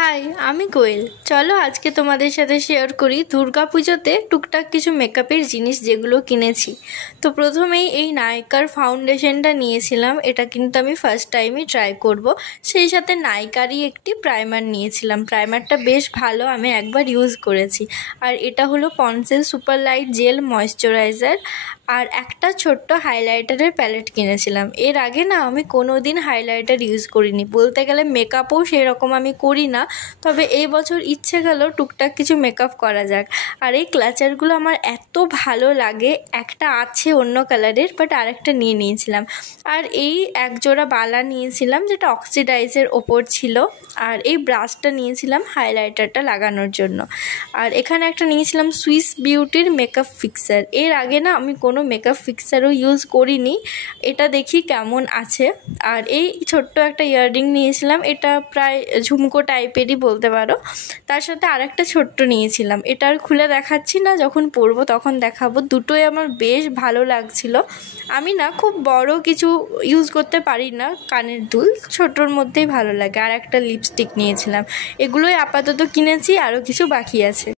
High, আমি কোয়েল। চলো আজকে তোমাদের সাথে শেয়ার করি দুর্গাপুজোতে টুকটাক কিছু মেকআপের জিনিস যেগুলো কিনেছি। তো প্রথমেই এই নাইকার ফাউন্ডেশনটা নিয়েছিলাম। এটা কিন্তু আমি ফার্স্ট টাইমই ট্রাই করব। সেই সাথে নাইকারই একটি প্রাইমার নিয়েছিলাম। প্রাইমারটা বেশ ভালো, আমি একবার ইউজ করেছি। আর এটা হলো পন্সের সুপার লাইট জেল ময়শ্চারাইজার। আর একটা ছোট্ট হাইলাইটারের প্যালেট কিনেছিলাম। এর আগে না আমি কোনো দিন হাইলাইটার ইউজ করিনি, বলতে গেলে মেকআপও সেরকম আমি করি না। তবে এই বছর ইচ্ছে গেল টুকটাক কিছু মেকআপ করা যাক। আর এই ক্লাচারগুলো আমার এত ভালো লাগে। একটা আছে অন্য কালারের, বাট আরেকটা নিয়ে নিয়েছিলাম। আর এই এক জোড়া বালা নিয়েছিলাম যেটা অক্সিডাইজের ওপর ছিল। আর এই ব্রাশটা নিয়েছিলাম হাইলাইটারটা লাগানোর জন্য। আর এখানে একটা নিয়েছিলাম সুইস বিউটির মেকআপ ফিক্সার। এর আগে না আমি কোনো মেকআপ ফিক্সারও ইউজ করিনি, এটা দেখি কেমন আছে। আর এই ছোট্ট একটা ইয়াররিং নিয়েছিলাম, এটা প্রায় ঝুমকো টাইপেরই বলতে পারো। তার সাথে আরেকটা ছোট্ট নিয়েছিলাম, এটা আর খুলে দেখাচ্ছি না, যখন পরবো তখন দেখাবো। দুটোই আমার বেশ ভালো লাগছিল। আমি না খুব বড় কিছু ইউজ করতে পারি না, কানের দুল ছোটোর মধ্যেই ভালো লাগে। আর একটা লিপস্টিক নিয়েছিলাম। এগুলোই আপাতত কিনেছি, আরও কিছু বাকি আছে।